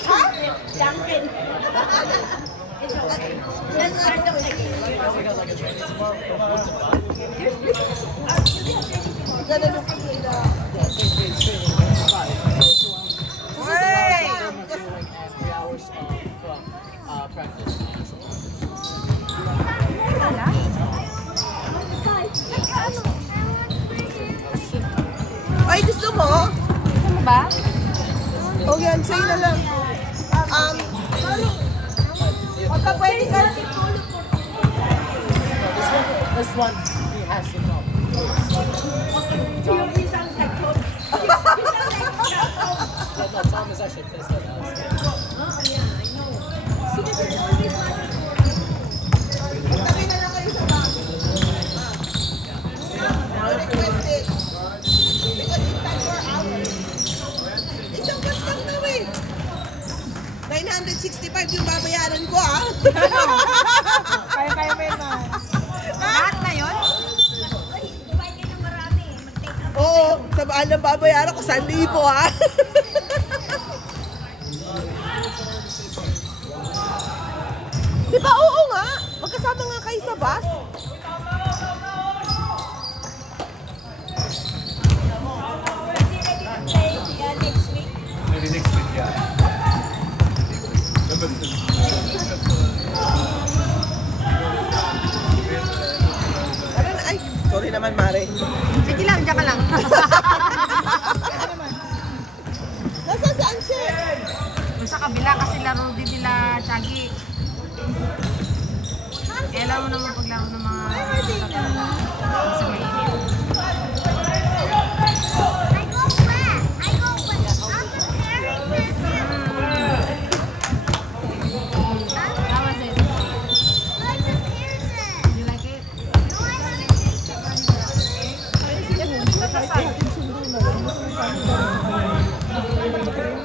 Huh? Duncan. It's okay. Let's start the game. We got like a training tomorrow from 1 to 5. We're gonna look at the... Yeah, same day training 1 to 5. So Hey! we're doing 3 hours from practice. Ay, gusto mo? Gusto mo ba? O yan, sa'yo na lang. Huwag ka pwede ka. This one, he has to know. No, Tom is actually pissed at us. Tabi na lang kayo sa bago. Request it. Because it's like 4 hours. Isang bus lang daw eh. 965 yung babayaran ko ah. Kaya mo yun na. Lahat na yun? Kumain kayo ng marami. Oo, sa alam babayaran ko 1,000 ah. Di ba oo nga? Magkasama nga kayo sa bus. Maybe next week, yeah. Ano na? Ay, sorry naman Mare. Sige lang, diyan ka lang. Nasaan si Anche? Doon sa kabila kasi laro din nila Chagi. Kailan mo naman paglaro ng mga sa mainit. How was it? You like it?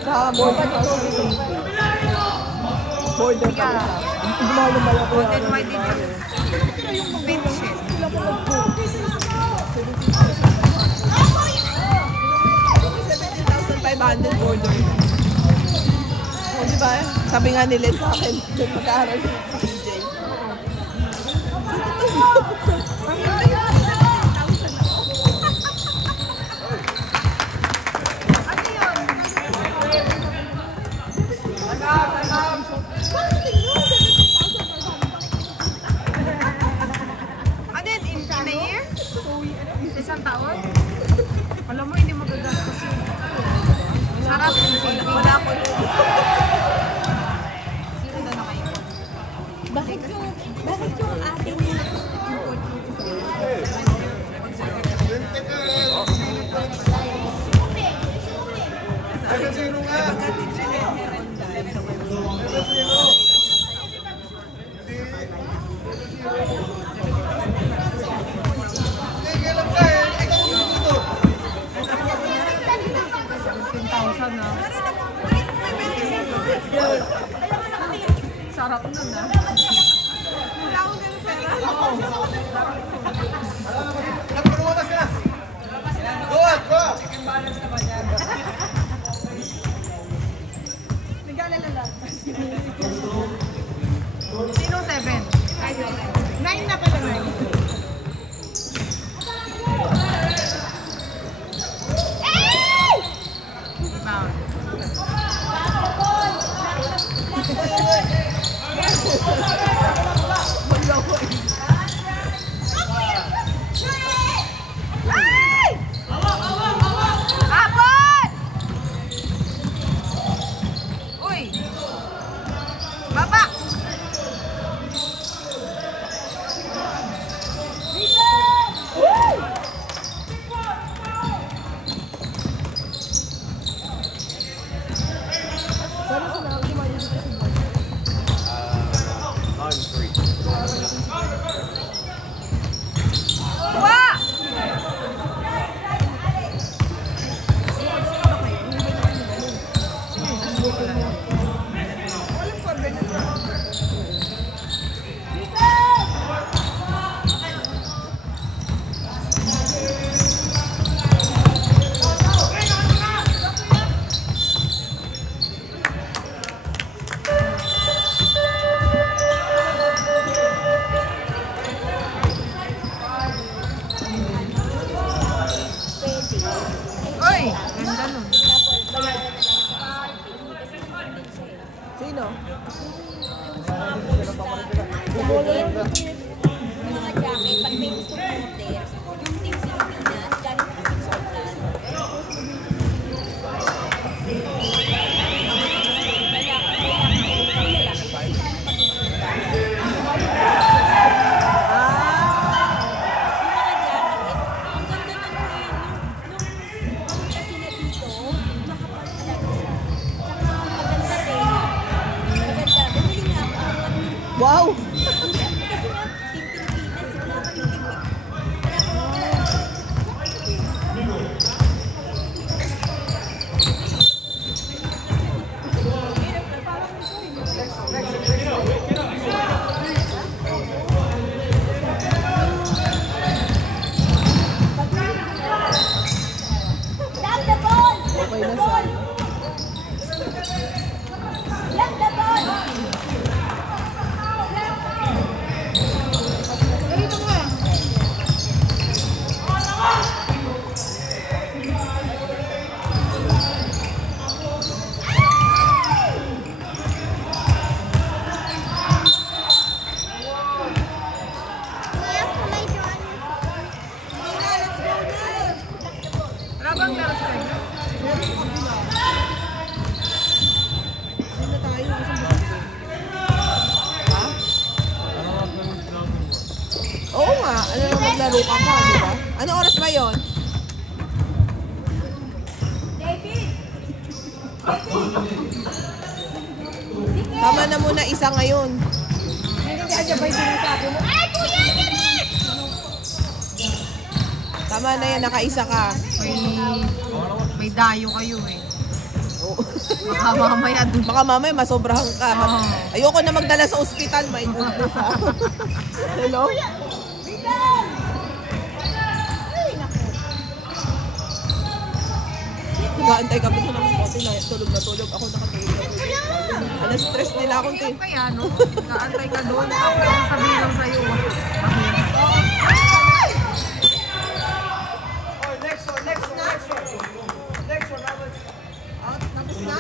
Sa border pa. Border pa. Lumala ko Then why did you finish it? 17,500 border. O, diba? Sabi nga nila sa akin, doon mag-aaral sa CJ. Ano yun? In a year? Sa isang taon? Alam mo, hindi magagastos yun. Sarap yung saving. Wala ko. Zero na kayo. Bakit yung ating import Sarap nun ah. wala akong ganun pera. Sino 7? 9 na pala 9. Rebound. Abot! Uy! Baba! I'm 3. Wa! Sino? Yung mga jacket, pag may gusto order, yung Team Pilipinas, galing po sa Scotland. Wow! Okay na sa... Wala bang laro sa kanya? Sino tayo? Ha? Oo nga. Ano na maglaro ka pa, di ba? Ano oras ba yun? Tama na muna isa ngayon. Tama na yan, nakaisa ka. May dayo kayo eh. Oo. Baka mamaya dun. Baka mamaya masobrahan ka. Oo. Ayoko na magdala sa ospital, may goodness ha. Hello? Nag-aantay kami ko ng bote na tulog na tulog. Ako nakatulog. Na-stress nila akong Hirap kaya, no? Kaantay ka doon. Tapos sabihin lang sa'yo. Mahirap. Tapos na?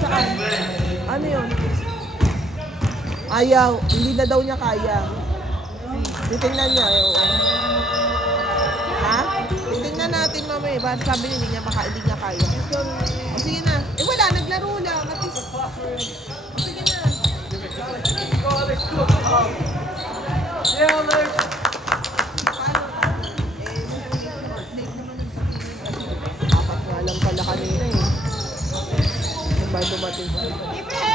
Saan? Ano yun? Ayaw. Hindi na daw niya kaya. Titingnan niya. Ayaw. Ha? Titingnan natin mamaya. Bakit sabi niya hindi niya kaya? O sige na. Eh wala, naglaro lang. At least. O sige na. Apat nga lang pala kanina eh. Ba dumating?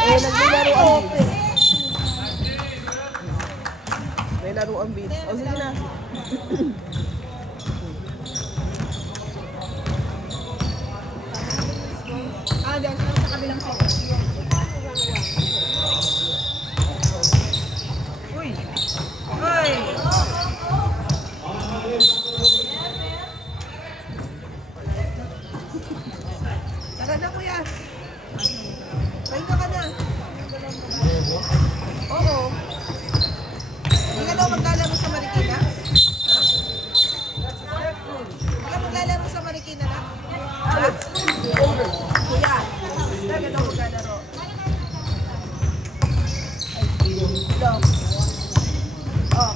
Eh, naglaro ang beats. May laro ang beats. O sige na. Dance lang sa kabilang side. Uy! Uy! Tara na kuya. Pahinga ka na. Oo. Hindi ka daw maglalaro sa Marikina? Ha? Hindi ka maglalaro sa Marikina na? Ha? Kuya, hindi ka daw maglalaro. Hello. Oh.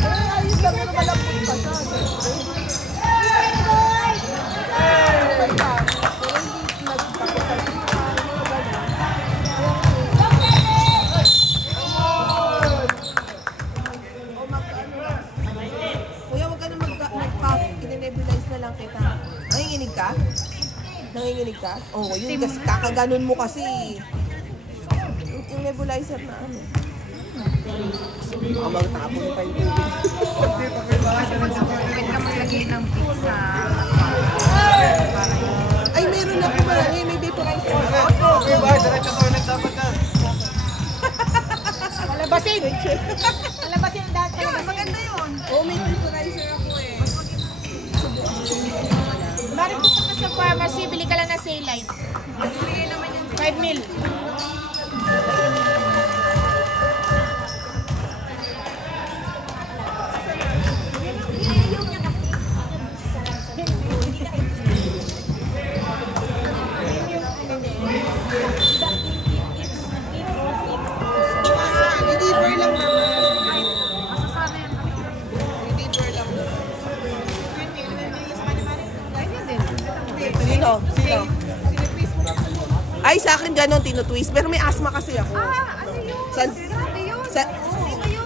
Pero ayos lang, pero malapit pa siya. Kuya, huwag ka na mag-puff. Ine-nebulize na lang kita. Nanginginig ka? Nanginginig ka? Oo, yun kasi kakaganon mo kasi. Yung nebulizer na ano. Baka magtapon pa yung tubig. Pwede ka maglagay ng pizza. Ay, meron ako marami. May vaporizer ako. Palabasin! Palabasin ang dati. Yun, maganda yun. Oo, may vaporizer ako eh. Bakit gusto ka sa pharmacy, bili ka lang na Saline. Bigay naman yan. 5 mil. Ayaw niya kasi. Ay, sa akin ganon, tinutwist. Pero may asthma kasi ako. Ano yun? San- Grabe yun. Sa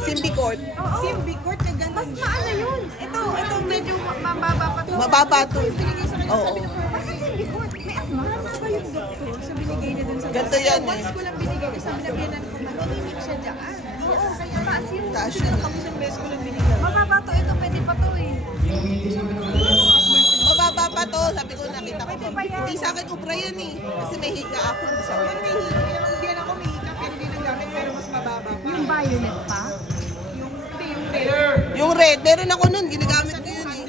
Symbicort. Symbicort na ganda. Mas maano yun? Ito medyo mababa pa to. Mababa to. Oo. Bakit Symbicort? May asma? Mababa yung doktor sa binigay niya dun sa Ganito yan eh. Once ko lang binigay, sabi na biyanan ko, manininig siya dyan. Kaya taas yun. Taas yun. Kami isang beses ko lang binigay. Mababa to, ito pwede pa to eh. Mababa pa to. Sabi ko, nakita ko. Hindi sa akin ubra yan eh. Kasi may higa ako. Sa akin. May hika, yung biyanan ko may hika, pero hindi nagamit, pero mas mababa pa. Yung violet pa? Yung red. Yung red, meron ako nun. Ginagamit ko yun eh.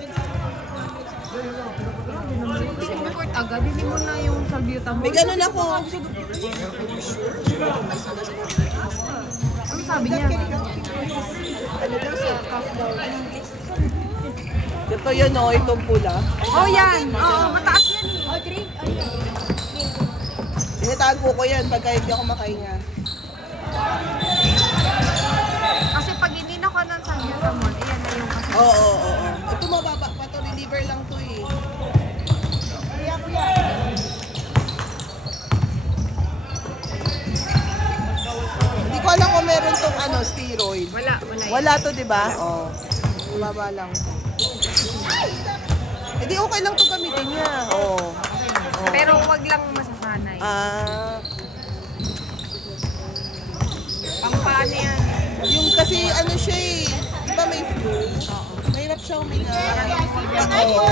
Symbicort agad, hindi mo na yung salbutamol. May ganun ako. Ano sabi niya? Ito yun o, itong pula. Oh, yan. Oo, mataas yan eh. O, drink. Ayun. Tinatago ko yan pagka hindi ako makahinga. Kasi pag hindi na ko ng salbutamol, ayan na yung kasi. Oo. Ito mababa pa to. Reliever lang to eh. Hindi ko alam kung meron tong steroid. Wala. Wala to, di ba? Oo. Mababa lang. Hindi okay lang to gamitin niya. Oo. Pero wag lang masasanay. Pampaano yan? Yung kasi siya eh. Di ba may flu? Mahirap siya huminga. Oo.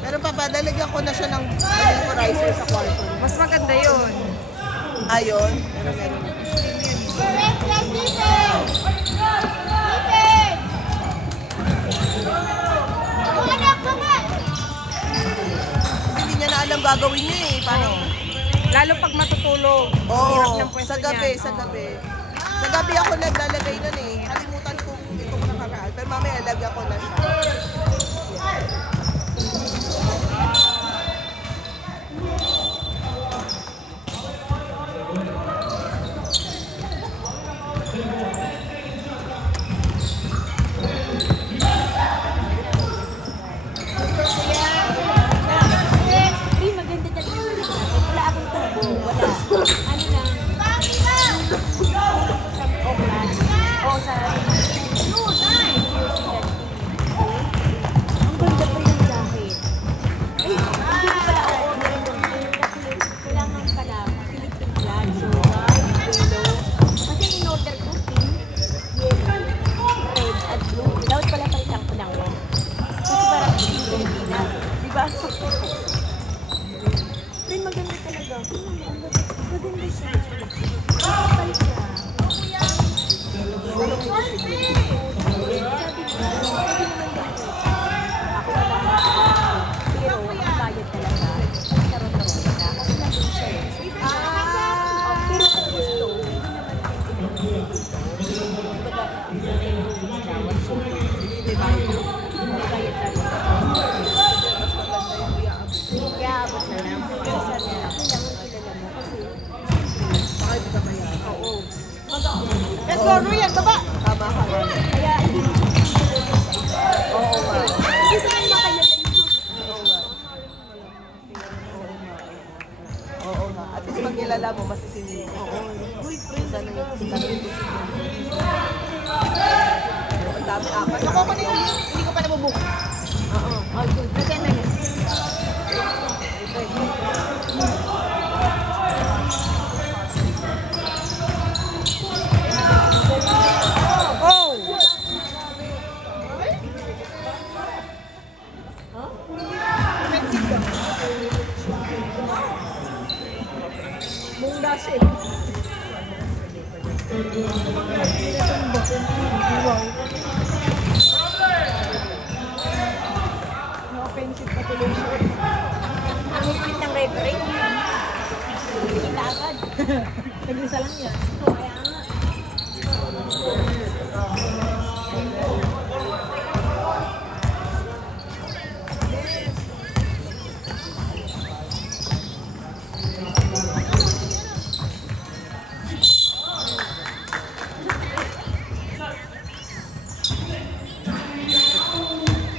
Pero papadalagyan ko na siya ng vaporizer sa kwarto. Mas maganda yun. Ayun. Kasi hindi niya na alam gagawin niya eh. Paano? Lalo pag matutulog. Oo, Hirap ng pwesto sa gabi, niyan. sa gabi. Sa gabi ako naglalagay nun eh. Kalimutan kong itong nakaraan. Pero mamaya lagyan ko na siya. Hindi, maganda talaga. Wala akong tubo. Wala. Ano lang. Sa Oakland. O sa... Ang ganda pa yung jacket. Ay, hindi ko pala orderin yung green kasi kailangan pala Philippine flag. So, yellow. Kasi in-order ko pink, yellow, red, at blue. Dapat pala palitan ko ng one. Kasi parang Pilipinas. Diba? Pero maganda talaga. Maganda siya. Kapal siya. Sabi ko, pwede naman ganito. Ako na lang. Pero ang bayad talaga. Ang tarot-tarot na. Kasi nandun siya eh. Pero kung gusto, diba? May bayad talaga. Kaya abot na lang. Pero sabi na, kailangan kilala mo kasi Bakit ka kaya? oo. Let's go, Ruyan, baba! Tama ka. Kaya hindi mo Oo nga. hindi saan makalala yun. Oo nga. Oo nga. At least pag kilala mo, masisingin. Oo. Boyfriend. Sana yung ang dami apat. Ako ko na yung link, hindi ko pa nabubook. Oo. Oh, good. Lagyan na yun. Oh! Mungda siya. Na-offensive pa tuloy siya. Ang higpit ng referee. Kita agad. Nag-isa lang yan. Kaya nga.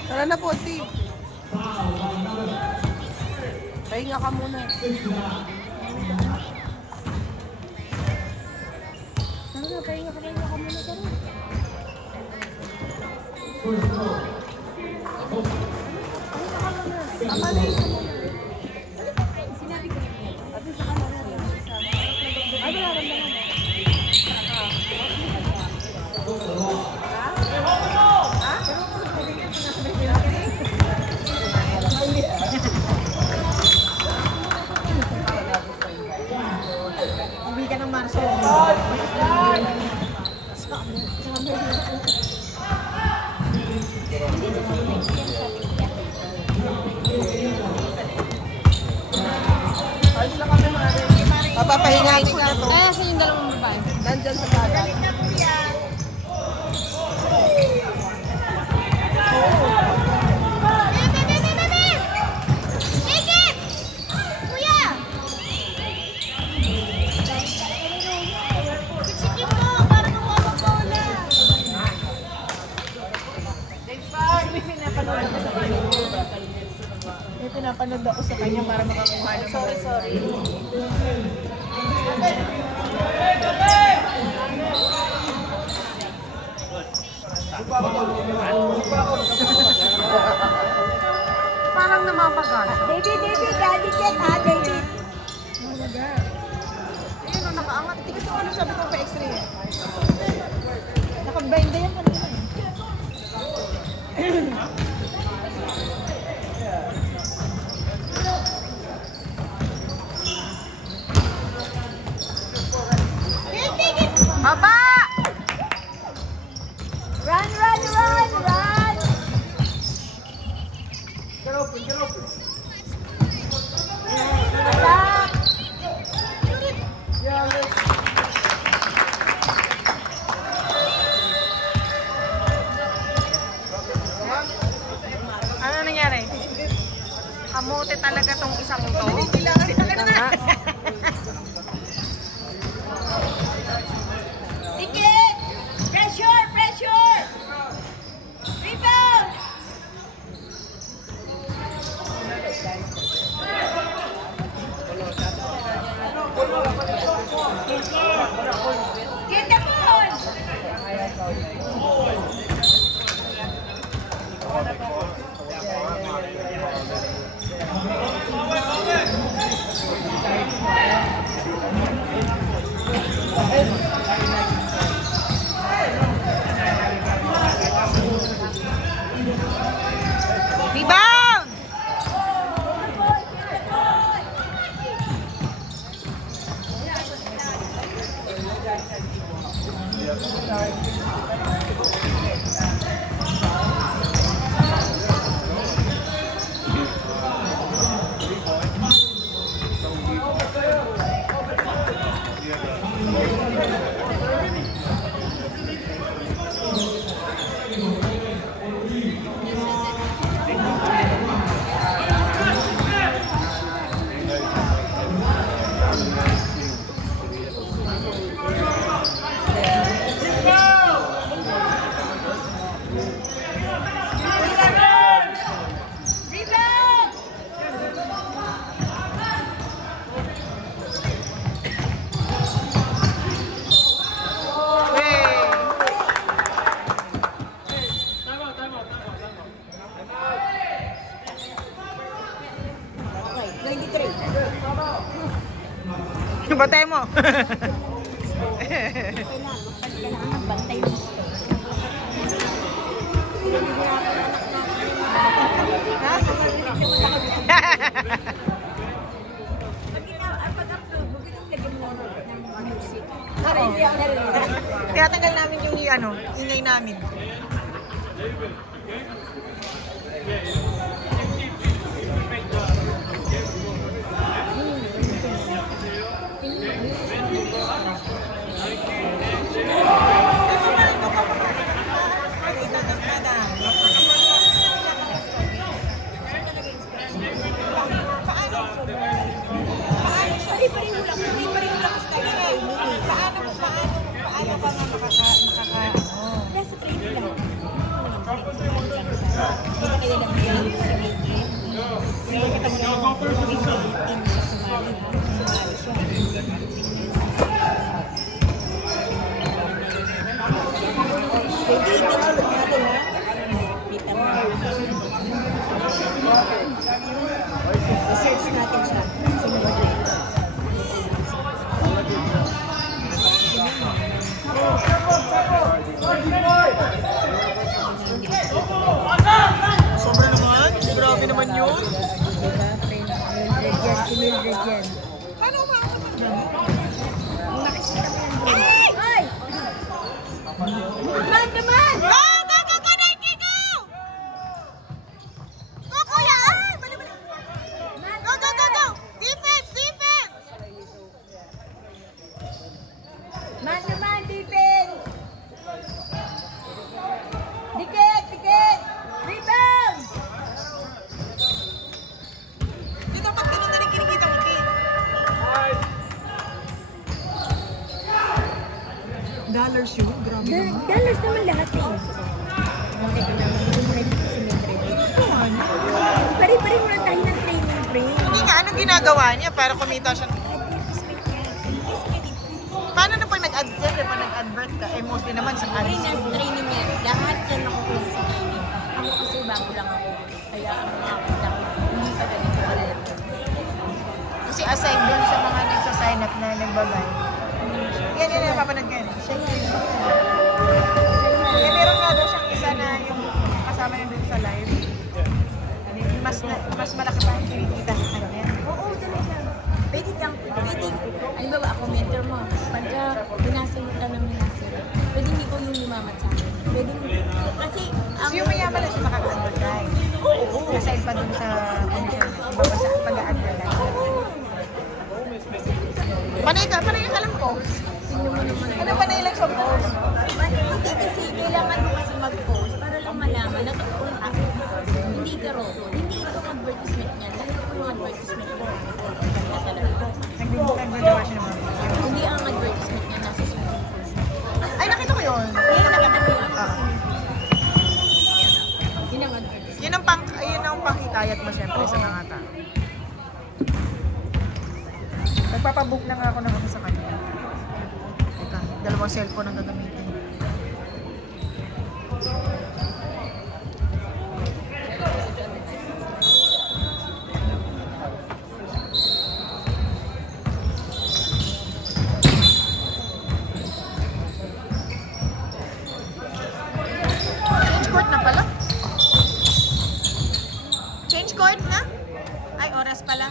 Tara na po, Steve. pahinga ka muna. Tara na, pahinga ka muna. Tara. Tama na isa muna. Sinabi ko na yan. At isa ka na rin. Ay, wala rin naman. Uwi ka ng Marso. Papapahingahin ko na to. Kaya sa yung dalawang babae. Nandyan sa dagat. May pinapanood ako sa kanya para makakuha ng sorry. Parang namapagal. David, daddy check ha, David. Ayun o, nakaangat. Tigas ako ano sabi ko pa x-ray. Nakabenda yan kanina. Baba! Run! Attack! Ano nangyari? Kamote talaga tong isang to. Kailangan na. Ticket! Pressure! Rebound! Get the ball! Rebound! Batay mo. Kailangan bantay mo. Pag-upload, huwag yung lagyan mo ng music. Tinatanggal namin yung ingay namin. Hindi ka lang Team sa Sumali, ha? Sumali siya. Pwede i-download natin, ha? Kita mo. I-search natin siya. Sumali. Sobra naman. Grabe naman yun. Diba, friend? Mildred yan. Si Mildred yan. Paano ba? Nung nakikita ko yan, bro. Ay! Man naman! Go! Go! Go! Go! Nike! Go! Go, kuya! Ay! Bali, bali! Go! Go! Go! Go! Defense! Defense! Man naman, defense! Dikit! Dikit! Rebound! Dito, ba't ganun na rin kinikita mo, Kate? Dollars yun? Grabe naman. Dollars naman lahat eh. Okay ka naman. Hindi mo rin si Mildred. Pare-pare muna tayo ng training, friend. Hindi nga, anong ginagawa niya para kumita siya? Paano na pag nag-advert? Pag nag-advert ka, eh mostly naman sa ads. Finance training niya. Lahat yan nakukuha sa training. Ako kasi bago lang ako. Kaya ang makakita ko, hindi pa ganito kalala. Kasi aside dun sa mga nagsa-sign up na nagbagay. Yan yun, napapanood ka yun. Siya yan. Eh, meron nga daw siyang isa na yung kasama niya dun sa live. Mas malaki pa ang kinikita sa kanya. Oo, talaga. Pwede kang, ano ba ako, mentor mo, pagka binasayot ka ng minasira, pwede hindi ko yung lumamat sa akin. Pwede, kasi, So yung mayaman na siya nakaka-advertise. Oo. Aside pa dun sa commission niya. Iba pa sa pag-a-advertise. Panay yung alam ko. tingnan mo naman. Ano panay lang sa post? Hindi kasi, kailangan mo kasi mag-post para lang malaman na totoong ako. Hindi ka ro. Hindi ito advertisement niya. Dahil ito yung advertisement niya. Ganda talaga. Nagdadawa siya naman. Hindi ang advertisement niya nasa swimming pool. Ay, nakita ko yun. Ngayon nakita ko yun. Ah. Yun ang advertisement. Yun ang pangkikayat mo syempre sa mga tao. Nagpapabook na nga ako ng sa kanya. Teka, dalawang cellphone ang gagamitin. Change court na pala. Change court na? Ay, oras pala.